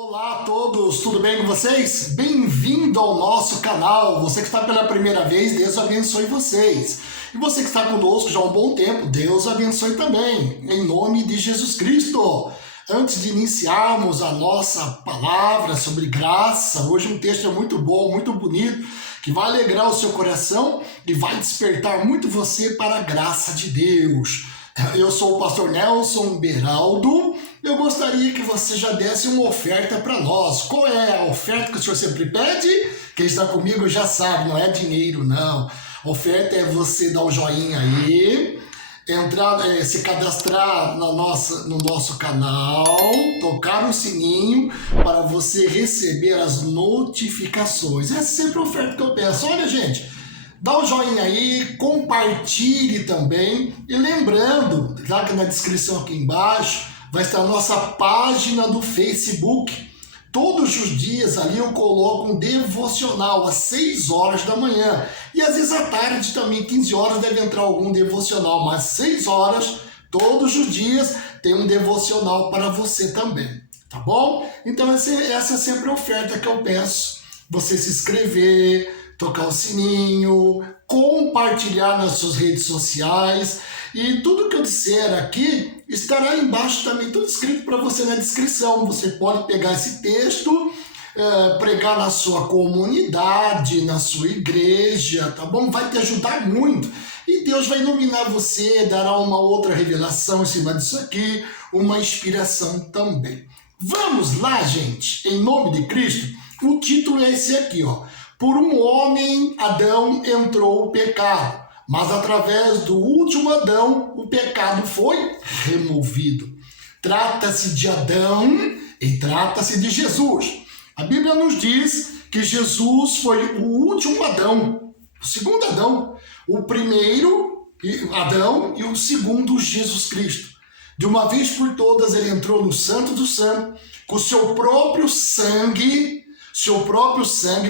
Olá a todos, tudo bem com vocês? Bem-vindo ao nosso canal. Você que está pela primeira vez, Deus abençoe vocês. E você que está conosco já há um bom tempo, Deus abençoe também, em nome de Jesus Cristo. Antes de iniciarmos a nossa palavra sobre graça, hoje um texto muito bom, muito bonito, que vai alegrar o seu coração e vai despertar muito você para a graça de Deus. Eu sou o pastor Nelson Beraldo. Eu gostaria que você já desse uma oferta para nós. Qual é a oferta que o senhor sempre pede? Quem está comigo já sabe, não é dinheiro, não. A oferta é você dar o joinha aí, entrar, se cadastrar no nosso canal, tocar no sininho para você receber as notificações. Essa é sempre a oferta que eu peço. Olha, gente, dá o joinha aí, compartilhe também. E lembrando, já que na descrição aqui embaixo vai estar a nossa página do Facebook. Todos os dias ali eu coloco um devocional às 6 horas da manhã. E às vezes à tarde também, 15 horas, deve entrar algum devocional. Mas 6 horas, todos os dias, tem um devocional para você também. Tá bom? Então essa é sempre a oferta que eu peço. Você se inscrever, tocar o sininho, compartilhar nas suas redes sociais. E tudo que eu disser aqui estará embaixo também, tudo escrito para você na descrição. Você pode pegar esse texto, pregar na sua comunidade, na sua igreja, tá bom? Vai te ajudar muito. E Deus vai iluminar você, dará uma outra revelação em cima disso aqui, uma inspiração também. Vamos lá, gente, em nome de Cristo. O título é esse aqui, ó. Por um homem, Adão, entrou o pecado. Mas através do último Adão, o pecado foi removido. Trata-se de Adão e trata-se de Jesus. A Bíblia nos diz que Jesus foi o último Adão, o segundo Adão, o primeiro Adão e o segundo Jesus Cristo. De uma vez por todas ele entrou no Santo do Santo, com seu próprio sangue,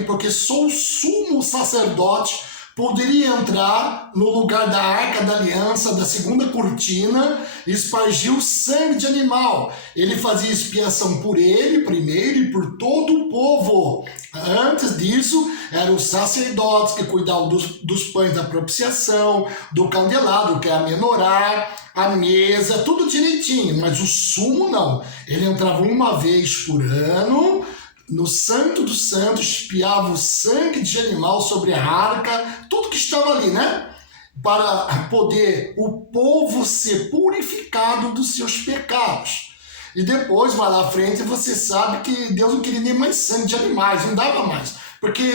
porque sou o sumo sacerdote, poderia entrar no lugar da Arca da Aliança, da segunda cortina, e espargir o sangue de animal. Ele fazia expiação por ele primeiro e por todo o povo. Antes disso, eram os sacerdotes que cuidavam dos pães da propiciação, do candelabro, que é a menorá, a mesa, tudo direitinho. Mas o sumo não. Ele entrava uma vez por ano no Santo dos Santos, espiava o sangue de animal sobre a arca, tudo que estava ali, né? Para poder o povo ser purificado dos seus pecados. E depois, mais lá à frente, você sabe que Deus não queria nem mais sangue de animais, não dava mais. Porque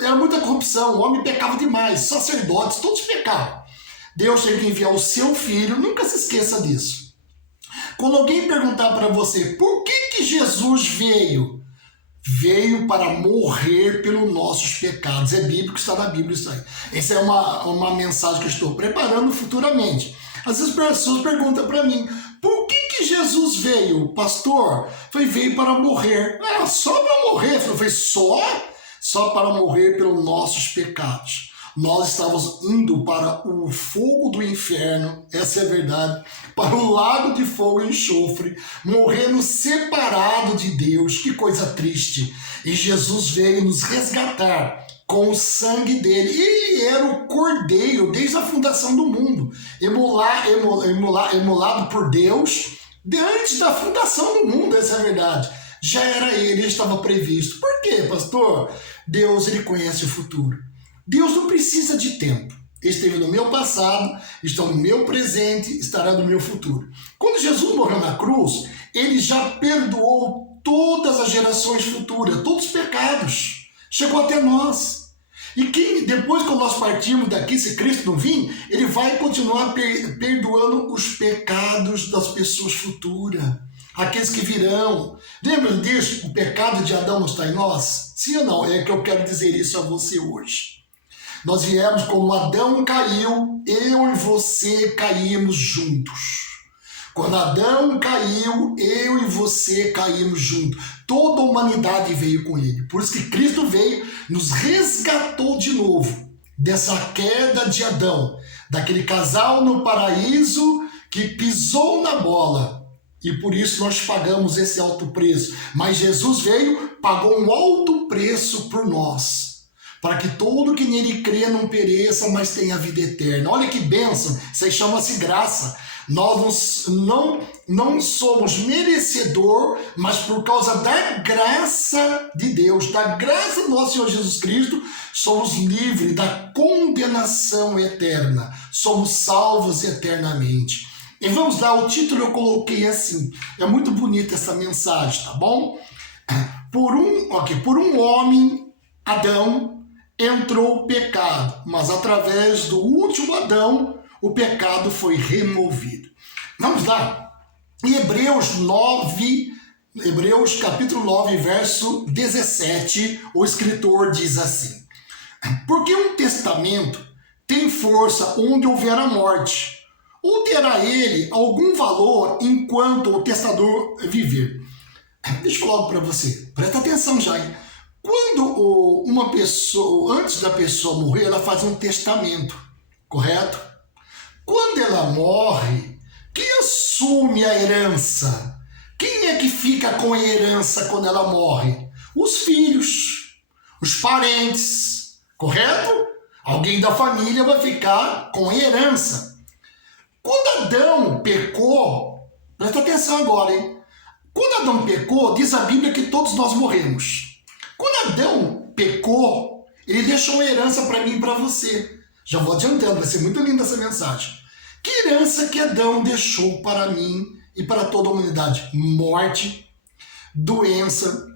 era muita corrupção, o homem pecava demais, sacerdotes, todos pecavam. Deus teve que enviar o seu filho, nunca se esqueça disso. Quando alguém perguntar para você, por que Jesus veio? Veio para morrer pelos nossos pecados. É bíblico, está na Bíblia isso aí. Essa é uma mensagem que eu estou preparando futuramente. Às vezes as pessoas perguntam para mim, por que Jesus veio? Pastor, veio para morrer. Ah, só para morrer? Foi só para morrer pelos nossos pecados. Nós estávamos indo para o fogo do inferno, essa é a verdade, para o lago de fogo e enxofre, morrendo separado de Deus, que coisa triste. E Jesus veio nos resgatar com o sangue dele. Ele era o cordeiro desde a fundação do mundo, emulado por Deus, antes da fundação do mundo, essa é a verdade. Já era ele estava previsto. Por quê, pastor? Deus, ele conhece o futuro. Deus não precisa de tempo. Ele esteve no meu passado, está no meu presente, estará no meu futuro. Quando Jesus morreu na cruz, ele já perdoou todas as gerações futuras, todos os pecados. Chegou até nós. E depois que nós partirmos daqui, se Cristo não vir, ele vai continuar perdoando os pecados das pessoas futuras. Aqueles que virão. Lembra disso? O pecado de Adão não está em nós? Sim ou não? É que eu quero dizer isso a você hoje. Nós viemos como Adão caiu, eu e você caímos juntos. Quando Adão caiu, eu e você caímos juntos. Toda a humanidade veio com ele. Por isso que Cristo veio, nos resgatou de novo dessa queda de Adão, daquele casal no paraíso que pisou na bola e por isso nós pagamos esse alto preço. Mas Jesus veio, pagou um alto preço por nós, para que todo que nele crê não pereça, mas tenha vida eterna. Olha que bênção, isso aí chama-se graça. Nós não somos merecedor, mas por causa da graça de Deus, da graça do nosso Senhor Jesus Cristo, somos livres da condenação eterna. Somos salvos eternamente. E vamos lá, o título eu coloquei assim. É muito bonita essa mensagem, tá bom? Por um homem, Adão, entrou o pecado, mas através do último Adão, o pecado foi removido. Vamos lá. Em Hebreus capítulo 9, verso 17, o escritor diz assim: porque um testamento tem força onde houver a morte, ou terá ele algum valor enquanto o testador viver? Deixa eu falar algo para você, presta atenção já, hein? Quando uma pessoa, antes da pessoa morrer, ela faz um testamento, correto? Quando ela morre, quem assume a herança? Quem é que fica com a herança quando ela morre? Os filhos, os parentes, correto? Alguém da família vai ficar com a herança. Quando Adão pecou, presta atenção agora, hein? Quando Adão pecou, diz a Bíblia que todos nós morremos. Quando Adão pecou, ele deixou uma herança para mim e para você. Já vou adiantando, vai ser muito linda essa mensagem. Que herança que Adão deixou para mim e para toda a humanidade? Morte, doença,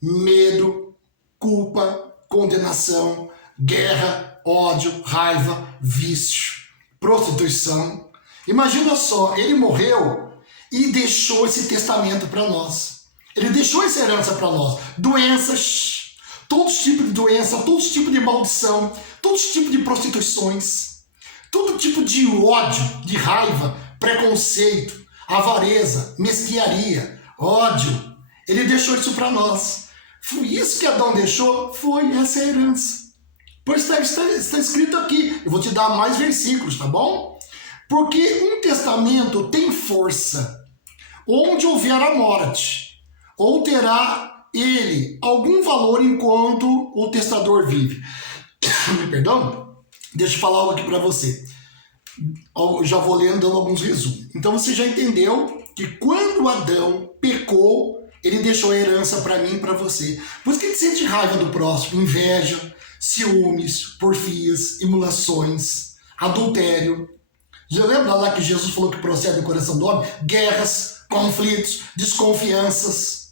medo, culpa, condenação, guerra, ódio, raiva, vício, prostituição. Imagina só, ele morreu e deixou esse testamento para nós. Ele deixou essa herança para nós. Doenças, todos os tipos de doença, todos os tipos de maldição, todos os tipos de prostituições, todo tipo de ódio, de raiva, preconceito, avareza, mesquinharia, ódio. Ele deixou isso para nós. Foi isso que Adão deixou, foi essa herança. Pois está escrito aqui. Eu vou te dar mais versículos, tá bom? Porque um testamento tem força onde houver a morte, ou terá ele algum valor enquanto o testador vive. Me perdão? Deixa eu falar algo aqui para você. Eu já vou lendo, dando alguns resumos. Então você já entendeu que quando Adão pecou, ele deixou a herança para mim e para você. Por isso que a gente sente raiva do próximo, inveja, ciúmes, porfias, emulações, adultério. Já lembra lá que Jesus falou que procede do coração do homem? Guerras, conflitos, desconfianças,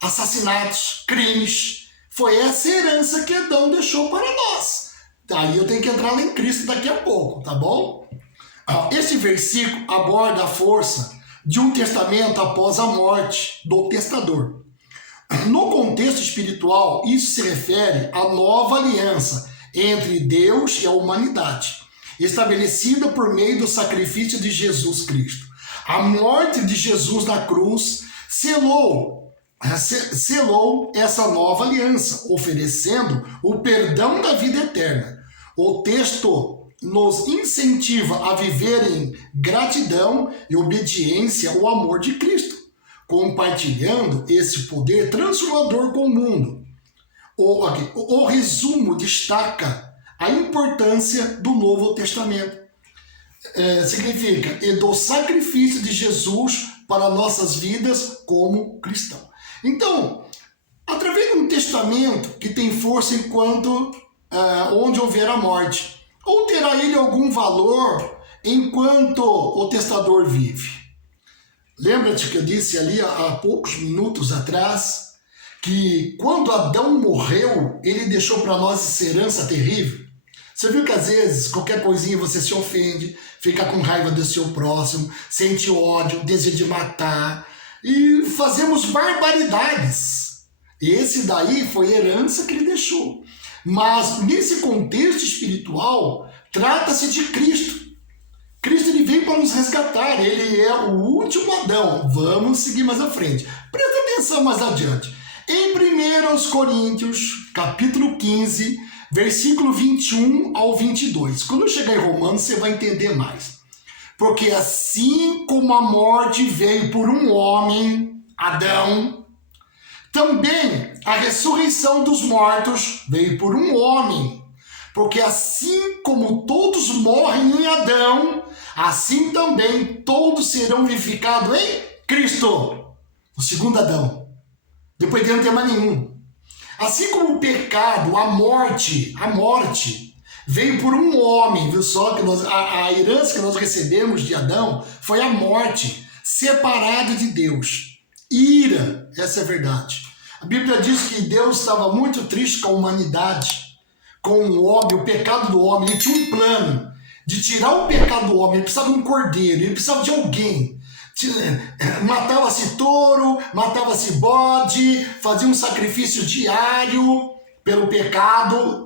assassinatos, crimes. Foi essa herança que Adão deixou para nós. Aí eu tenho que entrar lá em Cristo daqui a pouco, tá bom? Esse versículo aborda a força de um testamento após a morte do testador. No contexto espiritual, isso se refere à nova aliança entre Deus e a humanidade, estabelecida por meio do sacrifício de Jesus Cristo. A morte de Jesus na cruz selou essa nova aliança, oferecendo o perdão da vida eterna. O texto nos incentiva a viver em gratidão e obediência ao amor de Cristo, compartilhando esse poder transformador com o mundo. O resumo destaca a importância do Novo Testamento. Significa, e do sacrifício de Jesus para nossas vidas como cristão. Então, através de um testamento que tem força enquanto onde houver a morte, ou terá ele algum valor enquanto o testador vive? Lembra-te que eu disse ali há poucos minutos atrás que quando Adão morreu, ele deixou para nós essa herança terrível? Você viu que às vezes qualquer coisinha você se ofende, fica com raiva do seu próximo, sente ódio, deseja de matar e fazemos barbaridades. Esse daí foi a herança que ele deixou. Mas nesse contexto espiritual, trata-se de Cristo. Cristo ele veio para nos resgatar, ele é o último Adão. Vamos seguir mais à frente. Presta atenção mais adiante. Em 1 Coríntios, capítulo 15, versículo 21 ao 22. Quando eu chegar em Romanos, você vai entender mais. Porque assim como a morte veio por um homem, Adão, também a ressurreição dos mortos veio por um homem. Porque assim como todos morrem em Adão, assim também todos serão vivificados em Cristo, o segundo Adão. Depois dele não tem mais nenhum. Assim como o pecado, a morte veio por um homem, viu só? Que a herança que nós recebemos de Adão foi a morte, separado de Deus. Ira, essa é a verdade. A Bíblia diz que Deus estava muito triste com a humanidade, com o homem, o pecado do homem. Ele tinha um plano de tirar o pecado do homem. Ele precisava de um cordeiro, ele precisava de alguém. Matava-se touro, matava-se bode, fazia um sacrifício diário pelo pecado.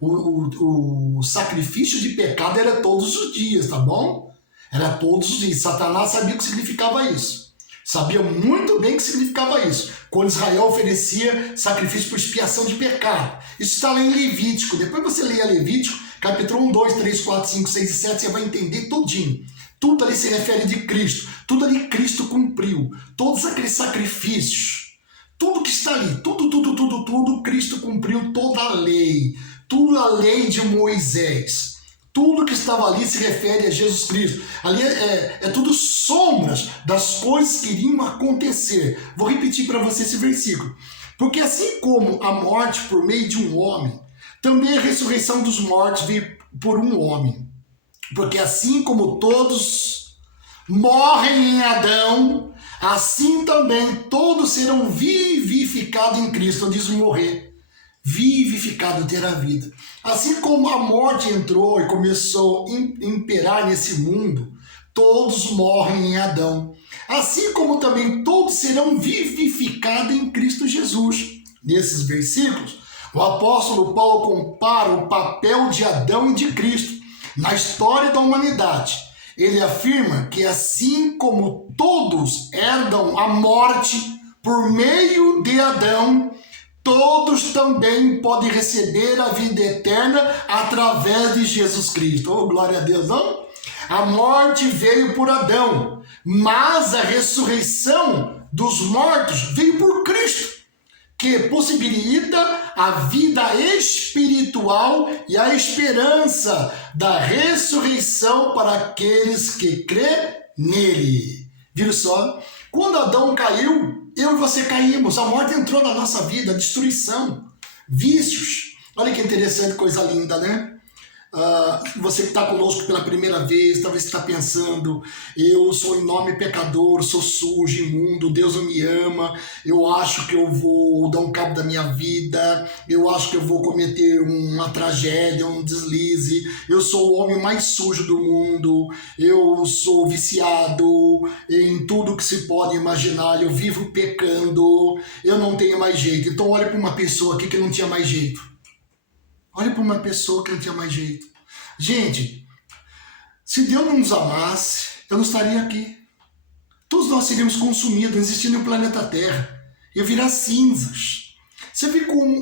O sacrifício de pecado era todos os dias, tá bom? Era todos os dias. Satanás sabia o que significava isso. Sabia muito bem o que significava isso. Quando Israel oferecia sacrifício por expiação de pecado. Isso está lá em Levítico. Depois você leia Levítico, capítulo 1, 2, 3, 4, 5, 6 e 7, você vai entender tudinho. Tudo ali se refere de Cristo. Tudo ali Cristo cumpriu. Todos aqueles sacrifícios. Tudo que está ali. Tudo, Cristo cumpriu toda a lei. Tudo a lei de Moisés. Tudo que estava ali se refere a Jesus Cristo. Ali é tudo sombras das coisas que iriam acontecer. Vou repetir para você esse versículo. Porque assim como a morte por meio de um homem, também a ressurreição dos mortos veio por um homem. Porque assim como todos morrem em Adão, assim também todos serão vivificados em Cristo. Não diz morrer. Vivificado, ter a vida. Assim como a morte entrou e começou a imperar nesse mundo, todos morrem em Adão. Assim como também todos serão vivificados em Cristo Jesus. Nesses versículos, o apóstolo Paulo compara o papel de Adão e de Cristo na história da humanidade. Ele afirma que assim como todos herdam a morte por meio de Adão, todos também podem receber a vida eterna através de Jesus Cristo. Oh, glória a Deus, não? A morte veio por Adão, mas a ressurreição dos mortos veio por Cristo, que possibilita a vida espiritual e a esperança da ressurreição para aqueles que crê nele. Viram só? Quando Adão caiu, eu e você caímos, a morte entrou na nossa vida, a destruição, vícios. Olha que interessante, coisa linda, né? Você que está conosco pela primeira vez, talvez está pensando, eu sou enorme pecador, sou sujo, imundo, Deus não me ama, eu acho que eu vou dar um cabo da minha vida, eu acho que eu vou cometer uma tragédia, um deslize, eu sou o homem mais sujo do mundo, eu sou viciado em tudo que se pode imaginar, eu vivo pecando, eu não tenho mais jeito. Então olha para uma pessoa aqui que não tinha mais jeito. Olha para uma pessoa que não tinha mais jeito. Gente, se Deus não nos amasse, eu não estaria aqui. Todos nós seríamos consumidos, existindo no planeta Terra. Eu virar cinzas. Você vê como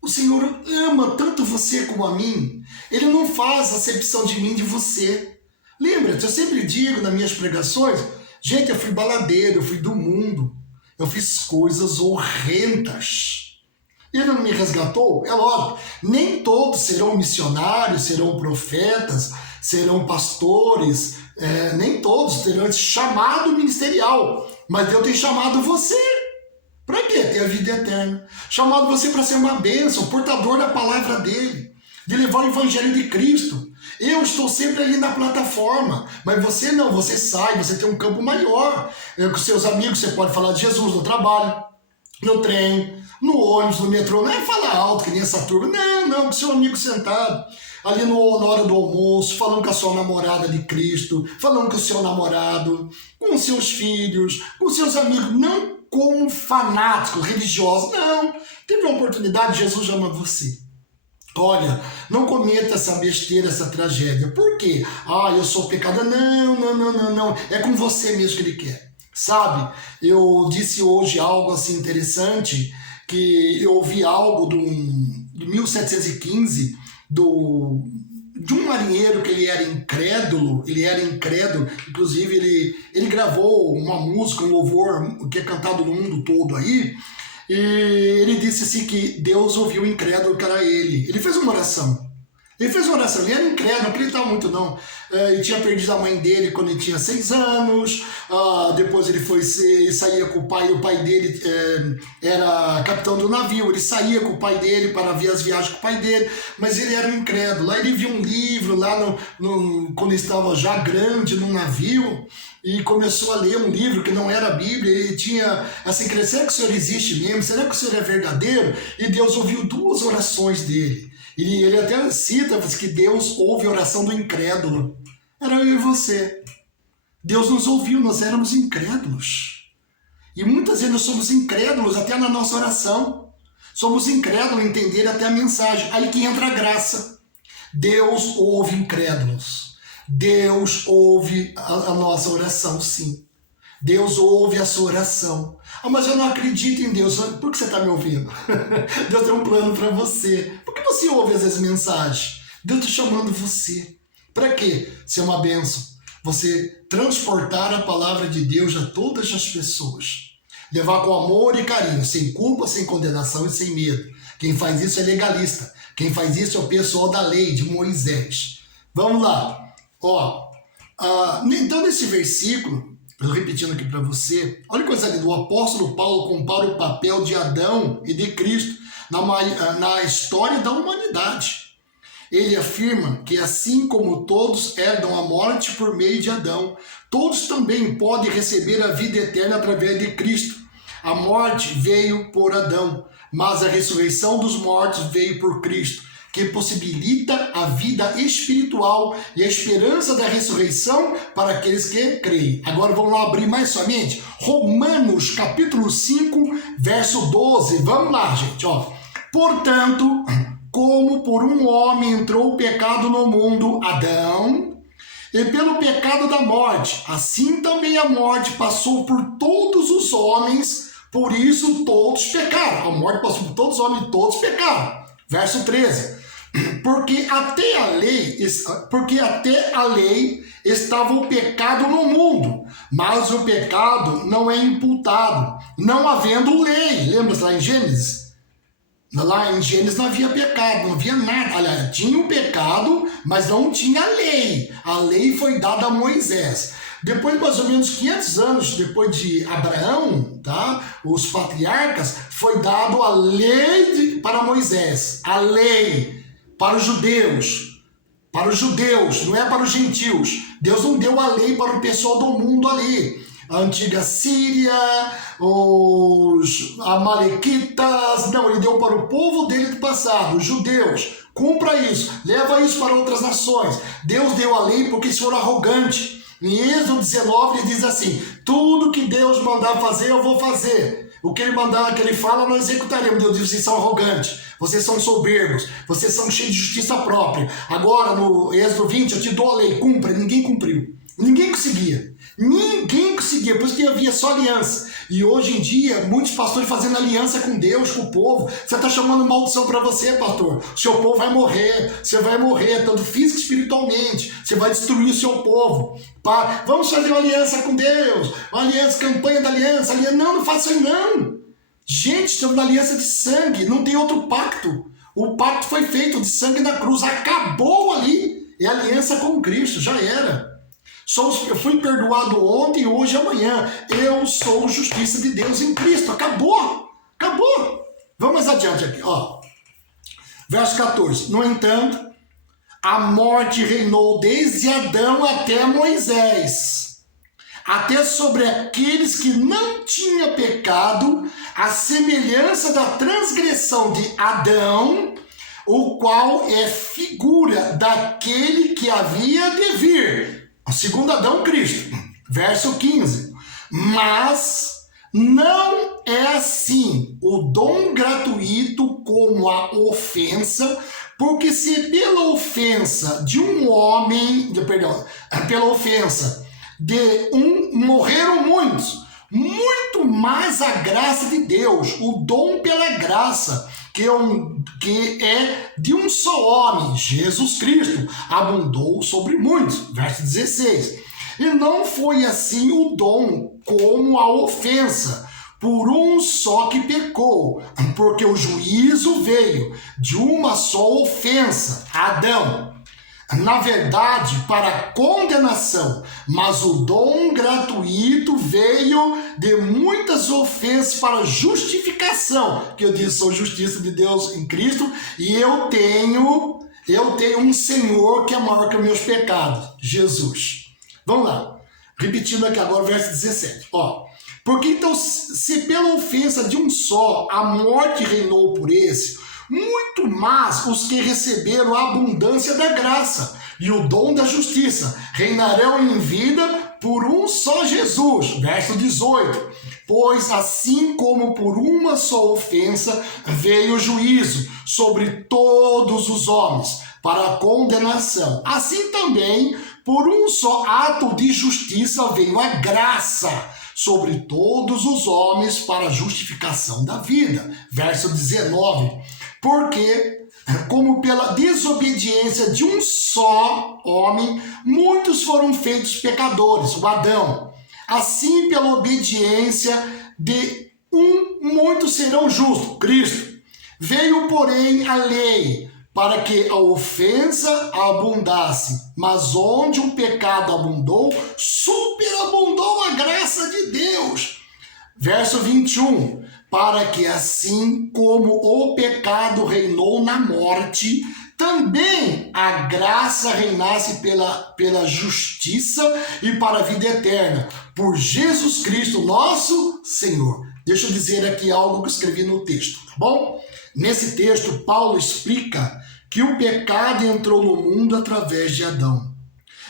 o Senhor ama tanto você como a mim. Ele não faz acepção de mim e de você. Lembra-te, eu sempre digo nas minhas pregações, gente, eu fui baladeiro, eu fui do mundo. Eu fiz coisas horrendas. Ele não me resgatou? É lógico. Nem todos serão missionários, serão profetas, serão pastores, nem todos terão esse chamado ministerial. Mas Deus tem chamado você. Para quê? Ter a vida eterna. Chamado você para ser uma bênção, portador da palavra dele, de levar o evangelho de Cristo. Eu estou sempre ali na plataforma, mas você não, você sai, você tem um campo maior. Com seus amigos você pode falar de Jesus no trabalho, no trem, no ônibus, no metrô. Não é falar alto que nem essa turma, não, com seu amigo sentado ali na hora do almoço, falando com a sua namorada de Cristo, falando com o seu namorado, com os seus filhos, com os seus amigos, não como fanáticos religiosos, não. Teve uma oportunidade, Jesus ama você. Olha, não cometa essa besteira, essa tragédia. Por quê? Eu sou pecador. Não. É com você mesmo que ele quer. Sabe? Eu disse hoje algo assim interessante, que eu ouvi algo de 1715, de um marinheiro que ele era incrédulo, inclusive ele gravou uma música, um louvor que é cantado no mundo todo aí, e ele disse assim que Deus ouviu o incrédulo que era ele. Ele fez uma oração. Ele era incrédulo, não acreditava muito não. Ele tinha perdido a mãe dele quando ele tinha 6 anos, depois ele saía com o pai dele era capitão do navio, ele saía com o pai dele para ver as viagens com o pai dele, mas ele era um incrédulo. Lá ele viu um livro, quando ele estava já grande no navio, e começou a ler um livro que não era a Bíblia. Ele tinha assim, será que o Senhor existe mesmo? Será que o Senhor é verdadeiro? E Deus ouviu 2 orações dele. Ele até cita que Deus ouve a oração do incrédulo. Era eu e você. Deus nos ouviu, nós éramos incrédulos. E muitas vezes nós somos incrédulos até na nossa oração. Somos incrédulos em entender até a mensagem. Aí que entra a graça. Deus ouve incrédulos. Deus ouve a nossa oração, sim. Deus ouve a sua oração. Mas eu não acredito em Deus. Por que você está me ouvindo? Deus tem um plano para você. Por que você ouve às vezes mensagens? Deus está chamando você. Para quê? Ser uma bênção. Você transportar a palavra de Deus a todas as pessoas. Levar com amor e carinho, sem culpa, sem condenação e sem medo. Quem faz isso é legalista. Quem faz isso é o pessoal da lei de Moisés. Vamos lá. Então nesse versículo, eu repetindo aqui para você, olha que coisa linda, o apóstolo Paulo compara o papel de Adão e de Cristo na história da humanidade. Ele afirma que assim como todos herdam a morte por meio de Adão, todos também podem receber a vida eterna através de Cristo. A morte veio por Adão, mas a ressurreição dos mortos veio por Cristo, que possibilita a vida espiritual e a esperança da ressurreição para aqueles que creem. Agora vamos lá abrir mais somente Romanos capítulo 5, verso 12. Vamos lá, gente. Portanto, como por um homem entrou o pecado no mundo, Adão, e pelo pecado da morte, assim também a morte passou por todos os homens, por isso todos pecaram. A morte passou por todos os homens e todos pecaram. Verso 13. Porque até a lei estava o pecado no mundo, mas o pecado não é imputado, não havendo lei. Lembra lá em Gênesis? Lá em Gênesis não havia pecado, não havia nada. Aliás, tinha o pecado, mas não tinha lei. A lei foi dada a Moisés. Depois, mais ou menos 500 anos depois de Abraão, tá? Os patriarcas, foi dado a lei para Moisés. A lei para os judeus, não é para os gentios. Deus não deu a lei para o pessoal do mundo ali. A antiga Síria, os amalequitas, não, ele deu para o povo dele do passado, os judeus. Cumpra isso, leva isso para outras nações. Deus deu a lei porque eles foram arrogantes. Em Êxodo 19 ele diz assim: tudo que Deus mandar fazer, eu vou fazer. O que ele mandar, que ele fala, nós executaremos. Deus diz: vocês são arrogantes, vocês são soberbos, vocês são cheios de justiça própria. Agora, no Êxodo 20, eu te dou a lei, cumpra. Ninguém cumpriu. Ninguém conseguia. Por isso que havia só aliança. E hoje em dia, muitos pastores fazendo aliança com Deus, com o povo. Você está chamando maldição para você, pastor. O seu povo vai morrer. Você vai morrer, tanto físico e espiritualmente. Você vai destruir o seu povo. Vamos fazer uma aliança com Deus. Uma aliança, campanha da aliança. Não faça isso não. Gente, estamos na aliança de sangue. Não tem outro pacto. O pacto foi feito de sangue na cruz. Acabou ali. É aliança com Cristo. Já era. Eu fui perdoado ontem, hoje e amanhã. Eu sou justiça de Deus em Cristo. Acabou. Vamos mais adiante aqui. Verso 14. No entanto, a morte reinou desde Adão até Moisés, até sobre aqueles que não tinham pecado, a semelhança da transgressão de Adão, o qual é figura daquele que havia de vir. O segundo Adão, Cristo. Verso 15. Mas não é assim o dom gratuito como a ofensa, porque se pela ofensa de um homem, pela ofensa de um morreram muitos, muito mais a graça de Deus, o dom pela graça, que é de um só homem, Jesus Cristo, abundou sobre muitos. Verso 16. E não foi assim o dom como a ofensa, por um só que pecou, porque o juízo veio de uma só ofensa, Adão. Na verdade, para condenação, mas o dom gratuito veio de muitas ofensas para justificação, que eu disse, sou justiça de Deus em Cristo, e eu tenho um Senhor que é maior que os meus pecados, Jesus. Vamos lá, repetindo aqui agora o verso 17, porque então, se pela ofensa de um só a morte reinou por esse, muito mais os que receberam a abundância da graça e o dom da justiça reinarão em vida por um só Jesus. Verso 18. Pois assim como por uma só ofensa veio o juízo sobre todos os homens para a condenação, assim também por um só ato de justiça veio a graça sobre todos os homens para a justificação da vida. Verso 19. Porque, como pela desobediência de um só homem, muitos foram feitos pecadores, o Adão. Assim, pela obediência de muitos serão justos, Cristo. Veio, porém, a lei para que a ofensa abundasse, mas onde o pecado abundou, superabundou a graça de Deus. Verso 21. Para que assim como o pecado reinou na morte, também a graça reinasse pela justiça e para a vida eterna, por Jesus Cristo, nosso Senhor. Deixa eu dizer aqui algo que eu escrevi no texto, tá bom? Nesse texto, Paulo explica que o pecado entrou no mundo através de Adão,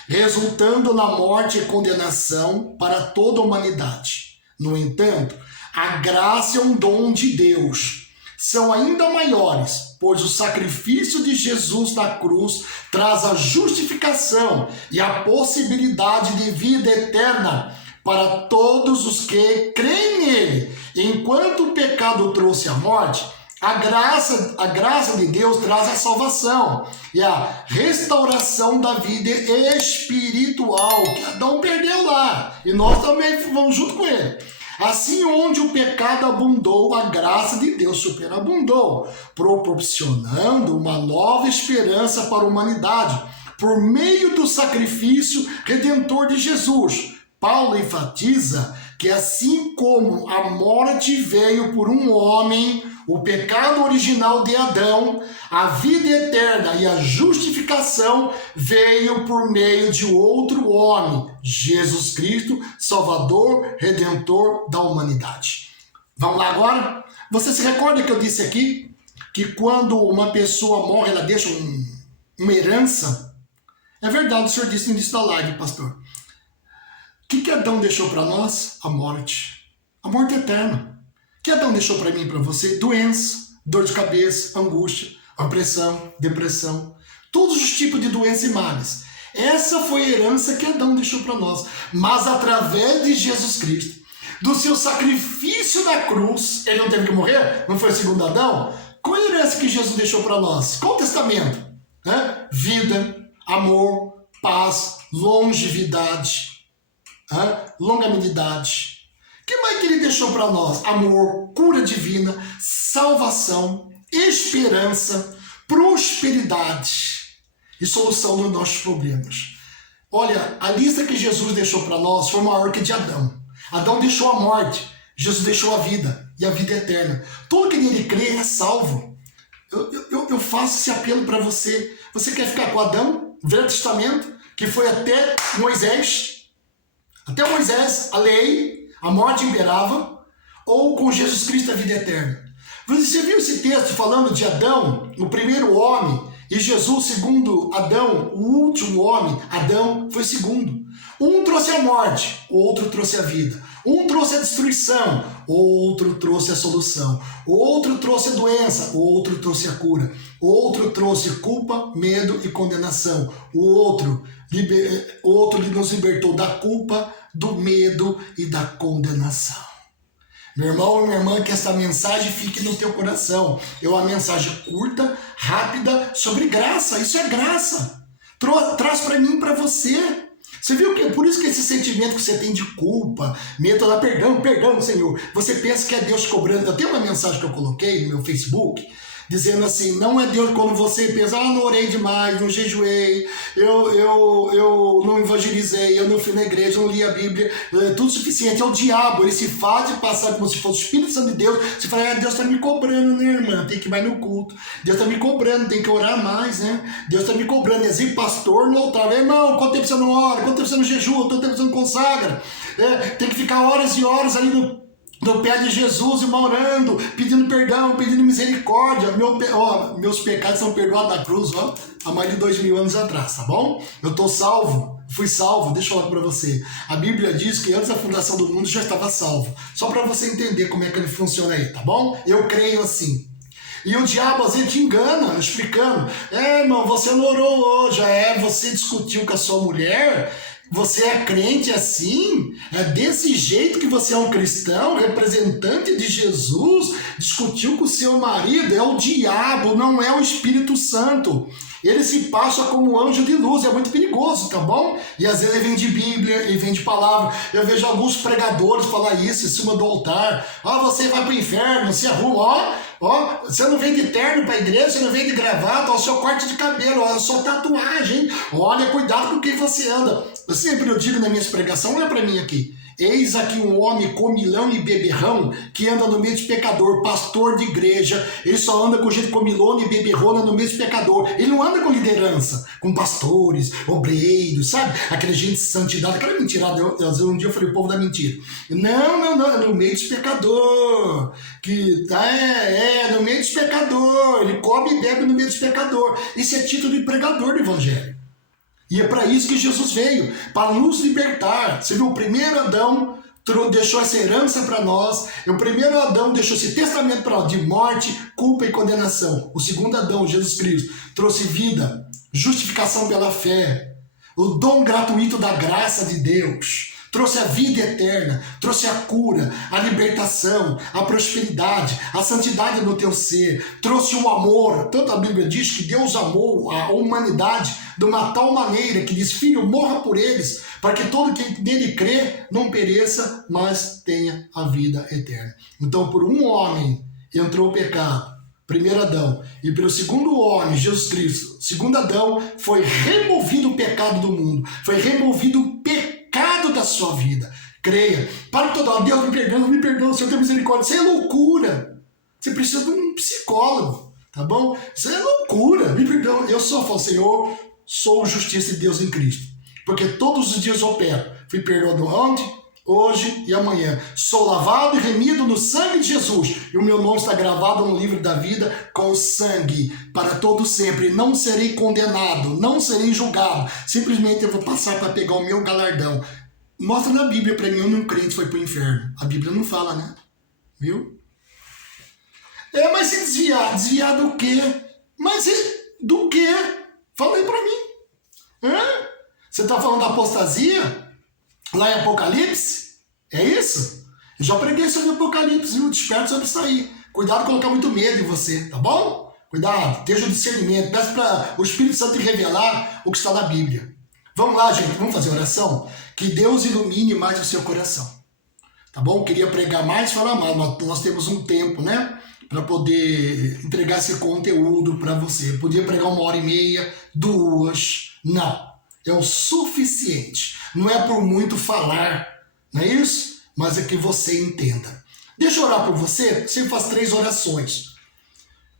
resultando na morte e condenação para toda a humanidade. No entanto, a graça é um dom de Deus. São ainda maiores, pois o sacrifício de Jesus na cruz traz a justificação e a possibilidade de vida eterna para todos os que creem nele. Enquanto o pecado trouxe a morte, a graça de Deus traz a salvação e a restauração da vida espiritual que Adão perdeu lá. E nós também vamos junto com ele. Assim, onde o pecado abundou, a graça de Deus superabundou, proporcionando uma nova esperança para a humanidade, por meio do sacrifício redentor de Jesus. Paulo enfatiza que assim como a morte veio por um homem, o pecado original de Adão, a vida eterna e a justificação veio por meio de outro homem, Jesus Cristo, Salvador, Redentor da humanidade. Vamos lá agora? Você se recorda que eu disse aqui que quando uma pessoa morre, ela deixa uma herança? É verdade, o senhor disse no início da live, pastor. O que Adão deixou para nós? A morte. A morte eterna. O que Adão deixou para mim e para você? Doença, dor de cabeça, angústia, opressão, depressão. Todos os tipos de doenças e males. Essa foi a herança que Adão deixou para nós. Mas através de Jesus Cristo, do seu sacrifício na cruz, ele não teve que morrer? Não foi o segundo Adão? Qual a herança que Jesus deixou para nós? Qual o testamento? Vida, amor, paz, longevidade, longanimidade. O que mais que ele deixou para nós? Amor, cura divina, salvação, esperança, prosperidade e solução dos nossos problemas. Olha, a lista que Jesus deixou para nós foi maior que a de Adão. Adão deixou a morte, Jesus deixou a vida e a vida eterna. Todo que nele crê é salvo. Eu faço esse apelo para você. Você quer ficar com Adão, o Velho Testamento, que foi até Moisés? Até Moisés, a lei, a morte imperava, ou com Jesus Cristo a vida eterna? Você viu esse texto falando de Adão, o primeiro homem, e Jesus, segundo Adão, o último homem? Adão foi segundo. Um trouxe a morte, outro trouxe a vida. Um trouxe a destruição, outro trouxe a solução. Outro trouxe a doença, outro trouxe a cura. Outro trouxe culpa, medo e condenação. O outro nos libertou da culpa, do medo e da condenação. Meu irmão e minha irmã, que essa mensagem fique no teu coração. É uma mensagem curta, rápida, sobre graça. Isso é graça. Traz para mim e para você. Você viu que por isso que esse sentimento que você tem de culpa, medo, perdão, Senhor. Você pensa que é Deus cobrando. Tem uma mensagem que eu coloquei no meu Facebook, dizendo assim, não é Deus quando você pensa, não orei demais, não jejuei, eu não evangelizei, eu não fui na igreja, não li a Bíblia, tudo suficiente. É o diabo, ele se faz de passar como se fosse o Espírito Santo de Deus. Você fala, Deus está me cobrando, né, irmã? Tem que ir mais no culto. Deus está me cobrando, tem que orar mais, né? Deus está me cobrando. Exemplo, pastor no altar, irmão, quanto tempo você não ora, quanto tempo você não jejua, quanto tempo você não consagra? Tem que ficar horas e horas ali no pé de Jesus, irmão, orando, pedindo perdão, pedindo misericórdia. Meus pecados são perdoados da cruz, há mais de 2000 anos atrás, tá bom? Eu estou salvo, fui salvo. Deixa eu falar para você. A Bíblia diz que antes da fundação do mundo já estava salvo. Só para você entender como é que ele funciona aí, tá bom? Eu creio assim. E o diabo às vezes te engana, explicando. Irmão, você não orou hoje, você discutiu com a sua mulher. Você é crente assim? É desse jeito que você é um cristão, representante de Jesus, discutiu com o seu marido? É o diabo, não é o Espírito Santo. Ele se passa como anjo de luz, é muito perigoso, tá bom? E às vezes ele vem de Bíblia, ele vem de palavra. Eu vejo alguns pregadores falar isso em cima do altar. Você vai pro inferno, se arruma, você não vem de terno pra igreja, você não vem de gravata, o seu corte de cabelo, a sua tatuagem. Olha, cuidado com quem você anda. Eu digo nas minhas pregações, olha pra mim aqui. Eis aqui um homem comilão e beberrão que anda no meio de pecador, pastor de igreja. Ele só anda com gente comilona e beberrona no meio de pecador. Ele não anda com liderança, com pastores, obreiros, sabe? Aquela gente de santidade, aquela mentirada. Um dia eu falei o povo da mentira. Não, é no meio de pecador. No meio de pecador. Ele come e bebe no meio de pecador. Isso é título de pregador do evangelho. E é para isso que Jesus veio, para nos libertar. Você viu, o primeiro Adão deixou essa herança para nós. O primeiro Adão deixou esse testamento para nós de morte, culpa e condenação. O segundo Adão, Jesus Cristo, trouxe vida, justificação pela fé, o dom gratuito da graça de Deus. Trouxe a vida eterna, trouxe a cura, a libertação, a prosperidade, a santidade no teu ser, trouxe o amor. Tanto a Bíblia diz que Deus amou a humanidade de uma tal maneira que diz, filho, morra por eles, para que todo quem nele crê não pereça, mas tenha a vida eterna. Então, por um homem entrou o pecado, primeiro Adão, e pelo segundo homem, Jesus Cristo, segundo Adão, foi removido o pecado do mundo, foi removido o pecado da sua vida. Creia. Para toda hora, Deus me perdoa, Senhor tem misericórdia. Isso é loucura. Você precisa de um psicólogo, tá bom? Isso é loucura. Me perdoa. Eu só falo, Senhor, sou justiça de Deus em Cristo. Porque todos os dias eu opero. Fui perdoado ontem, hoje e amanhã. Sou lavado e remido no sangue de Jesus. E o meu nome está gravado no livro da vida com sangue para todo sempre. Não serei condenado, não serei julgado. Simplesmente eu vou passar para pegar o meu galardão. Mostra na Bíblia para mim onde um crente foi para o inferno. A Bíblia não fala, né? Viu? Mas se desviar. Desviar do quê? Mas do quê? Fala aí para mim. Você está falando da apostasia? Lá em Apocalipse? É isso? Eu já preguei sobre Apocalipse, viu? Desperto sobre isso aí. Cuidado com colocar muito medo em você, tá bom? Cuidado, esteja o discernimento. Peça para o Espírito Santo te revelar o que está na Bíblia. Vamos lá, gente, vamos fazer oração? Que Deus ilumine mais o seu coração. Tá bom? Queria pregar mais, falar mais, mas nós temos um tempo, né? Para poder entregar esse conteúdo para você. Eu podia pregar 1h30, 2. Não. É o suficiente. Não é por muito falar, não é isso? Mas é que você entenda. Deixa eu orar por você. Você faz 3 orações.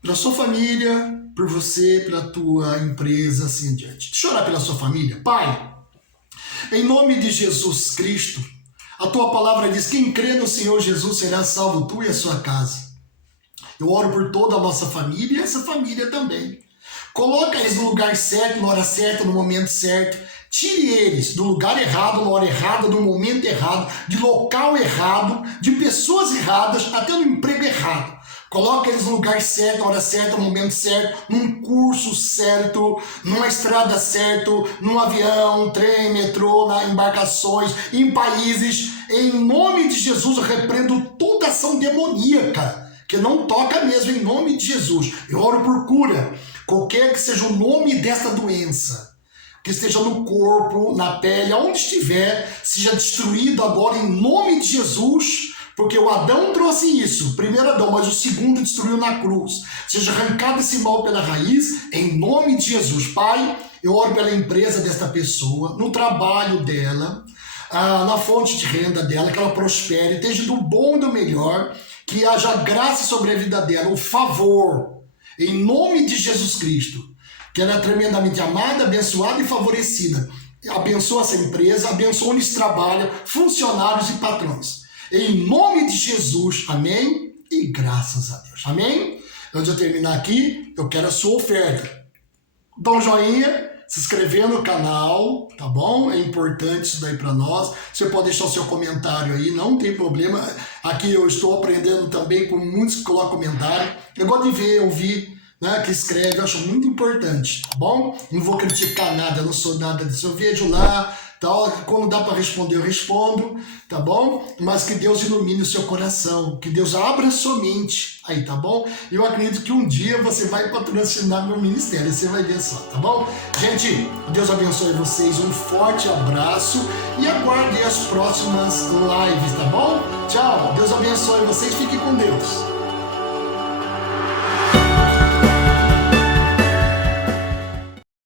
Pela sua família, por você, pela tua empresa, assim em diante. Deixa eu orar pela sua família. Pai, em nome de Jesus Cristo, a tua palavra diz, quem crê no Senhor Jesus será salvo, tu e a sua casa. Eu oro por toda a nossa família e essa família também. Coloca eles no lugar certo, na hora certa, no momento certo. Tire eles do lugar errado, na hora errada, do momento errado, de local errado, de pessoas erradas, até no emprego errado. Coloca eles no lugar certo, na hora certa, no momento certo, num curso certo, numa estrada certa, num avião, trem, metrô, em embarcações, em países. Em nome de Jesus, eu repreendo toda ação demoníaca, que não toca mesmo, em nome de Jesus. Eu oro por cura, qualquer que seja o nome desta doença, que esteja no corpo, na pele, aonde estiver, seja destruído agora em nome de Jesus, porque o Adão trouxe isso, o primeiro Adão, mas o segundo destruiu na cruz. Seja arrancado esse mal pela raiz, em nome de Jesus. Pai, eu oro pela empresa desta pessoa, no trabalho dela, na fonte de renda dela, que ela prospere, esteja do bom e do melhor, que haja graça sobre a vida dela, o favor, em nome de Jesus Cristo, que ela é tremendamente amada, abençoada e favorecida. Abençoa essa empresa, abençoa onde se trabalha, funcionários e patrões. Em nome de Jesus, amém? E graças a Deus, amém? Antes de eu terminar aqui, eu quero a sua oferta. Dá um joinha, se inscrever no canal, tá bom? É importante isso daí para nós. Você pode deixar o seu comentário aí, não tem problema. Aqui eu estou aprendendo também com muitos que colocam comentário. Eu gosto de ver, ouvir, né, que escreve, eu acho muito importante, tá bom? Não vou criticar nada, eu não sou nada disso. Eu vejo lá, tal, quando dá para responder, eu respondo, tá bom? Mas que Deus ilumine o seu coração, que Deus abra a sua mente aí, tá bom? Eu acredito que um dia você vai patrocinar meu ministério, você vai ver só, tá bom? Gente, Deus abençoe vocês, um forte abraço e aguardem as próximas lives, tá bom? Tchau, Deus abençoe vocês, fiquem com Deus.